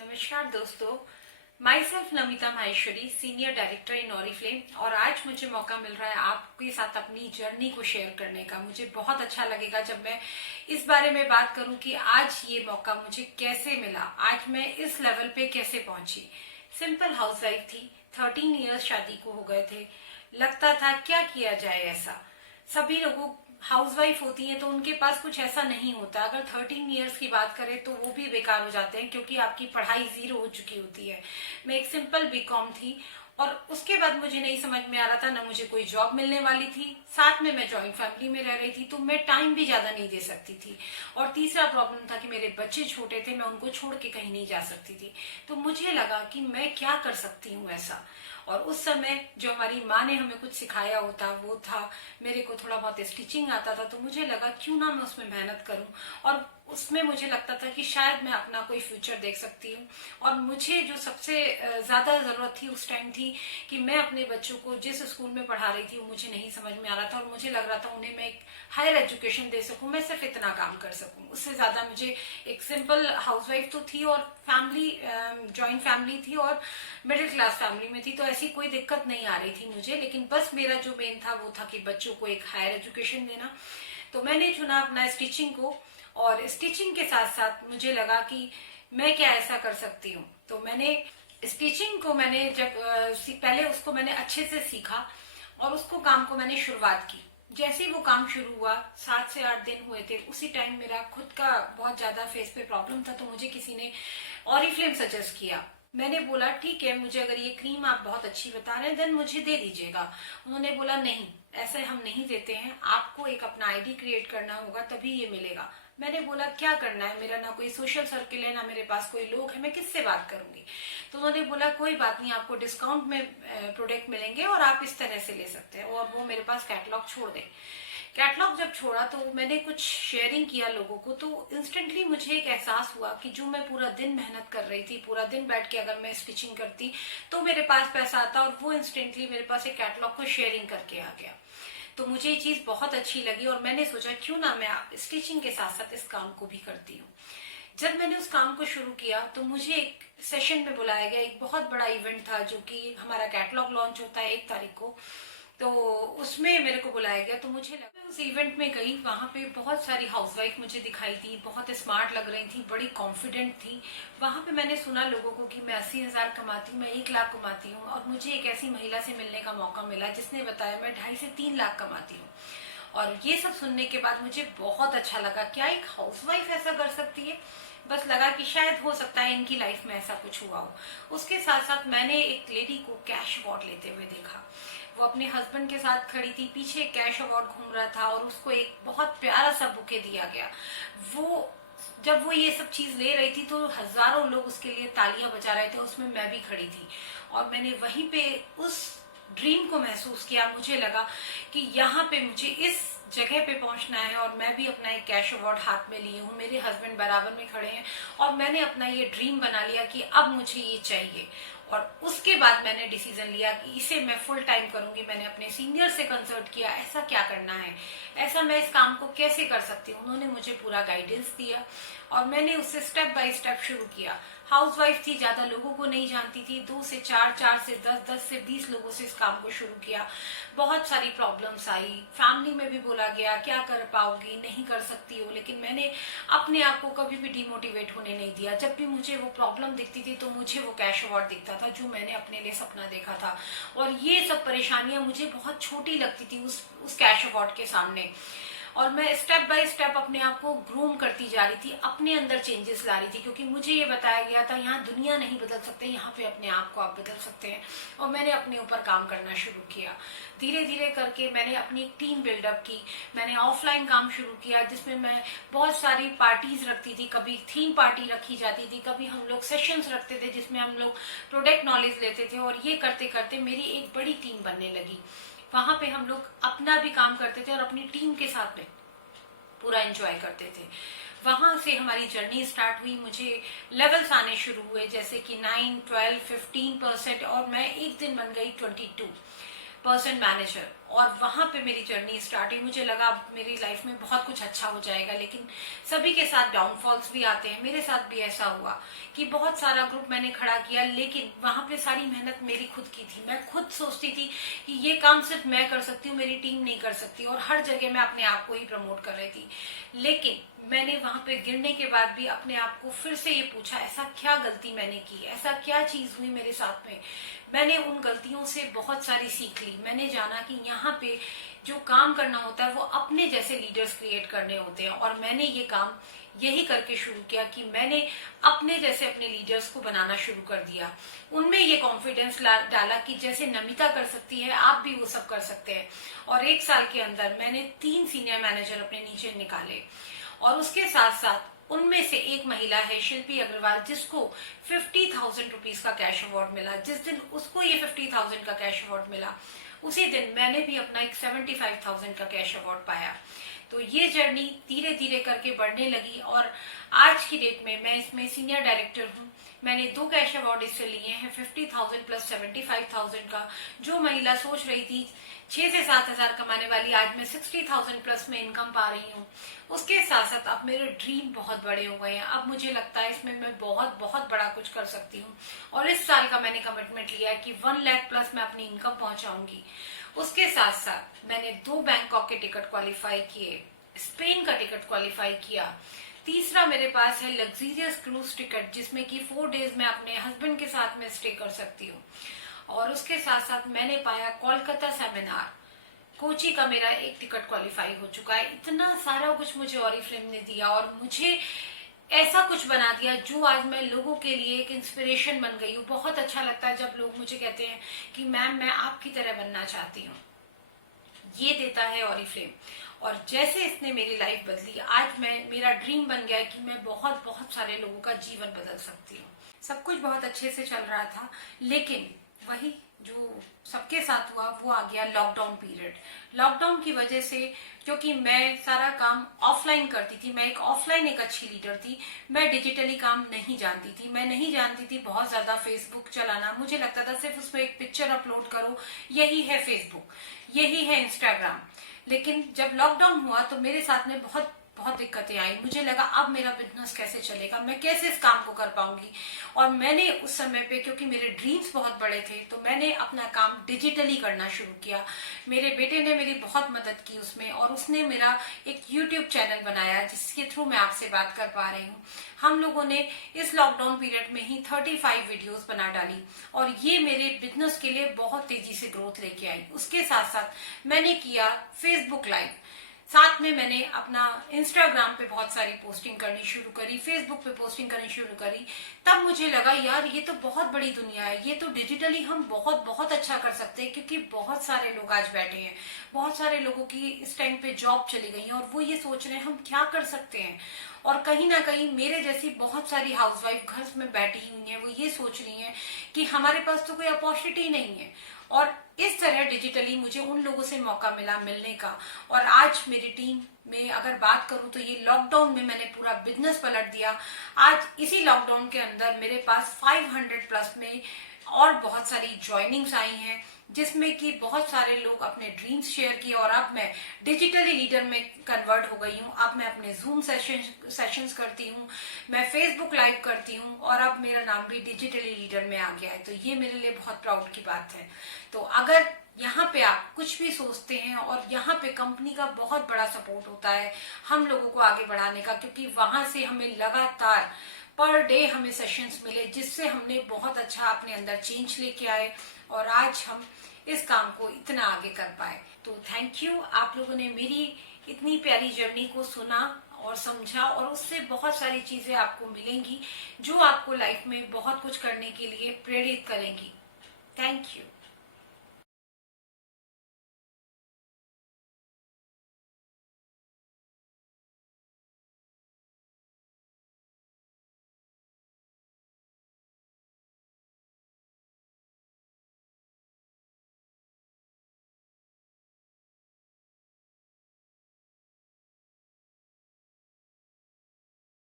नमस्कार दोस्तों, my self Namita Maheshwari, senior director in Oriflame. और आज मुझे मौका मिल रहा है आपके साथ अपनी जर्नी को शेयर करने का। मुझे बहुत अच्छा लगेगा जब मैं इस बारे में बात करूं कि आज ये मौका मुझे कैसे मिला, आज मैं इस लेवल पे कैसे पहुंची। सिंपल हाउसवाइफ थी, 13 इयर्स शादी को हो गए थे। लगता था क्या किया जाए ऐसा। सभी लोगों हाउसवाइफ होती हैं तो उनके पास कुछ ऐसा नहीं होता। अगर 13 इयर्स की बात करें तो वो भी बेकार हो जाते हैं क्योंकि आपकी पढ़ाई जीरो हो चुकी होती है। मैं एक सिंपल बीकॉम थी और उसके बाद मुझे नहीं समझ में आ रहा था, ना मुझे कोई जॉब मिलने वाली थी। साथ में मैं जॉइंट फैमिली में रह रही थी तो मैं टाइम भी ज्यादा नहीं दे सकती थी। और तीसरा प्रॉब्लम था कि मेरे बच्चे छोटे थे, मैं उनको छोड़ के कहीं नहीं जा सकती थी। तो मुझे लगा कि मैं क्या कर सकती हूँ ऐसा। और उस समय जो हमारी माँ ने हमें कुछ सिखाया होता वो था, मेरे को थोड़ा बहुत स्टिचिंग आता था, तो मुझे लगा क्यों ना मैं उसमें मेहनत करूं। और उसमें मुझे लगता था कि शायद मैं अपना कोई फ्यूचर देख सकती हूँ। और मुझे जो सबसे ज्यादा जरूरत थी उस टाइम थी कि मैं अपने बच्चों को जिस स्कूल में पढ़ा रही थी वो मुझे नहीं समझ में आ रहा था और मुझे लग रहा था उन्हें मैं एक हायर एजुकेशन दे सकूं, मैं सिर्फ इतना काम कर सकूं। उससे ज्यादा मुझे एक सिंपल हाउसवाइफ तो थी और फैमिली जॉइंट फैमिली थी और मिडिल क्लास फैमिली में थी, तो ऐसी कोई दिक्कत नहीं आ रही थी मुझे। लेकिन बस मेरा जो मेन था वो था कि बच्चों को एक हायर एजुकेशन देना। तो मैंने चुना अपना स्टिचिंग को। और स्टिचिंग के साथ साथ मुझे लगा कि मैं क्या ऐसा कर सकती हूँ। तो मैंने स्टिचिंग को मैंने जब पहले उसको मैंने अच्छे से सीखा और उसको काम को मैंने शुरुआत की। जैसे ही वो काम शुरू हुआ, 7 से 8 दिन हुए थे, उसी टाइम मेरा खुद का बहुत ज्यादा फेस पे प्रॉब्लम था। तो मुझे किसी ने ऑरिफ्लेम सजेस्ट किया। मैंने बोला ठीक है, मुझे अगर ये क्रीम आप बहुत अच्छी बता रहे हैं देन मुझे दे दीजिएगा। उन्होंने बोला नहीं, ऐसे हम नहीं देते हैं, आपको एक अपना आईडी क्रिएट करना होगा तभी ये मिलेगा। मैंने बोला क्या करना है, मेरा ना कोई सोशल सर्किल है, ना मेरे पास कोई लोग है, मैं किससे बात करूंगी। तो उन्होंने बोला कोई बात नहीं, आपको डिस्काउंट में प्रोडक्ट मिलेंगे और आप इस तरह से ले सकते हैं। और वो मेरे पास कैटलॉग छोड़ दे। कैटलॉग जब छोड़ा तो मैंने कुछ शेयरिंग किया लोगों को, तो इंस्टेंटली मुझे एक एहसास हुआ कि जो मैं पूरा दिन मेहनत कर रही थी, पूरा दिन बैठ के अगर मैं स्टिचिंग करती तो मेरे पास पैसा आता, और वो इंस्टेंटली मेरे पास एक कैटलॉग को शेयरिंग करके आ गया। तो मुझे ये चीज बहुत अच्छी लगी और मैंने सोचा क्यों ना मैं स्टिचिंग के साथ साथ इस काम को भी करती हूँ। जब मैंने उस काम को शुरू किया तो मुझे एक सेशन में बुलाया गया। एक बहुत बड़ा इवेंट था जो कि हमारा कैटलॉग लॉन्च होता है 1 तारीख को, तो उसमें मेरे को बुलाया गया। तो मुझे लगा उस इवेंट में गई, वहां पे बहुत सारी हाउसवाइफ मुझे दिखाई दी, बहुत स्मार्ट लग रही थी, बड़ी कॉन्फिडेंट थी। वहां पे मैंने सुना लोगों को कि मैं 80,000 कमाती हूँ, मैं 1 लाख कमाती हूँ। और मुझे एक ऐसी महिला से मिलने का मौका मिला जिसने बताया मैं 2.5 से 3 लाख कमाती हूँ। और ये सब सुनने के बाद मुझे बहुत अच्छा लगा, क्या एक हाउसवाइफ ऐसा कर सकती है। बस लगा कि शायद हो सकता है इनकी लाइफ में ऐसा कुछ हुआ हो। उसके साथ साथ मैंने एक लेडी को कैश अवार्ड लेते हुए देखा। वो अपने हस्बैंड के साथ खड़ी थी, पीछे कैश अवार्ड घूम रहा था और उसको एक बहुत प्यारा सा बुके दिया गया। वो जब वो ये सब चीज ले रही थी तो हजारों लोग उसके लिए तालियां बजा रहे थे, उसमें मैं भी खड़ी थी। और मैंने वहीं पे उस ड्रीम को महसूस किया। मुझे लगा कि यहाँ पे मुझे इस जगह पे पहुंचना है और मैं भी अपना एक कैश अवार्ड हाथ में लिए हूँ, मेरे हस्बैंड बराबर में खड़े हैं और मैंने अपना ये ड्रीम बना लिया कि अब मुझे ये चाहिए। और उसके बाद मैंने डिसीजन लिया कि इसे मैं फुल टाइम करूंगी। मैंने अपने सीनियर से कंसल्ट किया, ऐसा क्या करना है, ऐसा मैं इस काम को कैसे कर सकती हूँ। उन्होंने मुझे पूरा गाइडेंस दिया और मैंने उससे स्टेप बाय स्टेप शुरू किया। हाउसवाइफ थी, ज्यादा लोगों को नहीं जानती थी, 2 से 4, 4 से 10, 10 से 20 लोगों से इस काम को शुरू किया। बहुत सारी प्रॉब्लम्स आई, फैमिली में भी बोला गया क्या कर पाओगी, नहीं कर सकती हो। लेकिन मैंने अपने आप को कभी भी डिमोटिवेट होने नहीं दिया। जब भी मुझे वो प्रॉब्लम दिखती थी तो मुझे वो कैश अवार्ड दिखता था जो मैंने अपने लिए सपना देखा था। और ये सब परेशानियां मुझे बहुत छोटी लगती थी उस कैश अवार्ड के सामने। और मैं स्टेप बाय स्टेप अपने आप को ग्रूम करती जा रही थी, अपने अंदर चेंजेस ला रही थी, क्योंकि मुझे ये बताया गया था यहाँ दुनिया नहीं बदल सकते, यहाँ पे अपने आप को आप बदल सकते हैं। और मैंने अपने ऊपर काम करना शुरू किया। धीरे धीरे करके मैंने अपनी एक टीम बिल्डअप की। मैंने ऑफलाइन काम शुरू किया जिसमें मैं बहुत सारी पार्टीज रखती थी। कभी थीम पार्टी रखी जाती थी, कभी हम लोग सेशंस रखते थे जिसमें हम लोग प्रोडक्ट नॉलेज लेते थे। और ये करते करते मेरी एक बड़ी टीम बनने लगी। वहां पे हम लोग अपना भी काम करते थे और अपनी टीम के साथ में पूरा एंजॉय करते थे। वहां से हमारी जर्नी स्टार्ट हुई। मुझे लेवल्स आने शुरू हुए जैसे कि 9, 12, 15%, और मैं एक दिन बन गई 22। पर्सन मैनेजर, और वहां पे मेरी जर्नी स्टार्ट हुई। मुझे लगा अब मेरी लाइफ में बहुत कुछ अच्छा हो जाएगा, लेकिन सभी के साथ डाउनफॉल्स भी आते हैं। मेरे साथ भी ऐसा हुआ कि बहुत सारा ग्रुप मैंने खड़ा किया, लेकिन वहां पे सारी मेहनत मेरी खुद की थी। मैं खुद सोचती थी कि ये काम सिर्फ मैं कर सकती हूँ, मेरी टीम नहीं कर सकती, और हर जगह मैं अपने आप को ही प्रमोट कर रही थी। लेकिन मैंने वहां पे गिरने के बाद भी अपने आप को फिर से ये पूछा, ऐसा क्या गलती मैंने की, ऐसा क्या चीज हुई मेरे साथ में। मैंने उन गलतियों से बहुत सारी सीख ली। मैंने जाना कि यहाँ पे जो काम करना होता है वो अपने जैसे लीडर्स क्रिएट करने होते हैं, और मैंने ये काम यही करके शुरू किया कि मैंने अपने जैसे अपने लीडर्स को बनाना शुरू कर दिया। उनमें ये कॉन्फिडेंस डाला कि जैसे नमिता कर सकती है, आप भी वो सब कर सकते हैं। और 1 साल के अंदर मैंने 3 सीनियर मैनेजर अपने नीचे निकाले, और उसके साथ साथ उनमें से एक महिला है शिल्पी अग्रवाल, जिसको 50,000 रुपीज का कैश अवार्ड मिला। जिस दिन उसको ये 50,000 का कैश अवार्ड मिला, उसी दिन मैंने भी अपना एक 75,000 का कैश अवार्ड पाया। तो ये जर्नी धीरे धीरे करके बढ़ने लगी, और आज की डेट में मैं इसमें सीनियर डायरेक्टर हूँ। मैंने 2 कैश अवार्ड इससे लिए हैं, 50,000 प्लस 75,000 का। जो महिला सोच रही थी 6 से 7 हजार कमाने वाली, आज मैं 60,000 प्लस में इनकम पा रही हूँ। उसके साथ साथ अब मेरे ड्रीम बहुत बड़े हो गए हैं। अब मुझे लगता है इसमें मैं बहुत बहुत बड़ा कुछ कर सकती हूँ, और इस साल का मैंने कमिटमेंट लिया है कि 1 लाख प्लस मैं अपनी इनकम पहुंचाऊंगी। उसके साथ साथ मैंने 2 बैंकॉक के टिकट क्वालिफाई किए, स्पेन का टिकट क्वालिफाई किया। तीसरा मेरे पास है लग्जरियस क्रूज टिकट, जिसमें कि 4 डेज में अपने हस्बैंड के साथ में स्टे कर सकती हूँ। और उसके साथ साथ मैंने पाया कोलकाता सेमिनार, कोची का मेरा एक टिकट क्वालिफाई हो चुका है। इतना सारा कुछ मुझे ऑरिफ्लेम ने दिया, और मुझे ऐसा कुछ बना दिया जो आज मैं लोगों के लिए एक इंस्पिरेशन बन गई हूँ। बहुत अच्छा लगता है जब लोग मुझे कहते हैं कि मैम मैं आपकी तरह बनना चाहती हूँ। ये देता है ऑरिफ्लेम, और जैसे इसने मेरी लाइफ बदली, आज मेरा ड्रीम बन गया है कि मैं बहुत बहुत सारे लोगों का जीवन बदल सकती हूँ। सब कुछ बहुत अच्छे से चल रहा था, लेकिन वही जो सबके साथ हुआ वो आ गया लॉकडाउन पीरियड। लॉकडाउन की वजह से, क्योंकि मैं सारा काम ऑफलाइन करती थी, मैं एक अच्छी लीडर थी, मैं डिजिटली काम नहीं जानती थी। मैं नहीं जानती थी बहुत ज्यादा फेसबुक चलाना। मुझे लगता था सिर्फ उसमें एक पिक्चर अपलोड करो, यही है फेसबुक, यही है इंस्टाग्राम। लेकिन जब लॉकडाउन हुआ तो मेरे साथ में बहुत बहुत दिक्कतें आई। मुझे लगा अब मेरा बिजनेस कैसे चलेगा, मैं कैसे इस काम को कर पाऊंगी। और मैंने उस समय पे, क्योंकि मेरे ड्रीम्स बहुत बड़े थे, तो मैंने अपना काम डिजिटली करना शुरू किया। मेरे बेटे ने मेरी बहुत मदद की उसमें, और उसने मेरा एक यूट्यूब चैनल बनाया जिसके थ्रू मैं आपसे बात कर पा रही हूँ। हम लोगों ने इस लॉकडाउन पीरियड में ही 35 वीडियोस बना डाली, और ये मेरे बिजनेस के लिए बहुत तेजी से ग्रोथ लेके आई। उसके साथ साथ मैंने किया फेसबुक लाइव, साथ में मैंने अपना इंस्टाग्राम पे बहुत सारी पोस्टिंग करनी शुरू करी, फेसबुक पे पोस्टिंग करनी शुरू करी। तब मुझे लगा यार ये तो बहुत बड़ी दुनिया है, ये तो डिजिटली हम बहुत बहुत अच्छा कर सकते हैं, क्योंकि बहुत सारे लोग आज बैठे हैं, बहुत सारे लोगों की इस टाइम पे जॉब चली गई है, और वो ये सोच रहे हैं हम क्या कर सकते हैं। और कहीं ना कहीं मेरे जैसी बहुत सारी हाउसवाइफ घर में बैठी हुई हैं, वो ये सोच रही हैं कि हमारे पास तो कोई अपॉर्चुनिटी नहीं है। और इस तरह डिजिटली मुझे उन लोगों से मौका मिला मिलने का। और आज मेरी टीम में अगर बात करूं तो ये लॉकडाउन में मैंने पूरा बिजनेस पलट दिया। आज इसी लॉकडाउन के अंदर मेरे पास 500 प्लस में और बहुत सारी ज्वाइनिंग्स आई हैं, जिसमें कि बहुत सारे लोग अपने ड्रीम्स शेयर किए, और अब मैं डिजिटली लीडर में कन्वर्ट हो गई हूँ। अब मैं अपने जूम सेशंस करती हूँ, मैं फेसबुक लाइव करती हूँ, और अब मेरा नाम भी डिजिटली लीडर में आ गया है। तो ये मेरे लिए बहुत प्राउड की बात है। तो अगर यहाँ पे आप कुछ भी सोचते हैं, और यहाँ पे कंपनी का बहुत बड़ा सपोर्ट होता है हम लोगों को आगे बढ़ाने का, क्योंकि वहां से हमें लगातार पर डे हमें सेशंस मिले, जिससे हमने बहुत अच्छा अपने अंदर चेंज लेके आए, और आज हम इस काम को इतना आगे कर पाए। तो थैंक यू, आप लोगों ने मेरी इतनी प्यारी जर्नी को सुना और समझा, और उससे बहुत सारी चीजें आपको मिलेंगी जो आपको लाइफ में बहुत कुछ करने के लिए प्रेरित करेंगी। Thank you.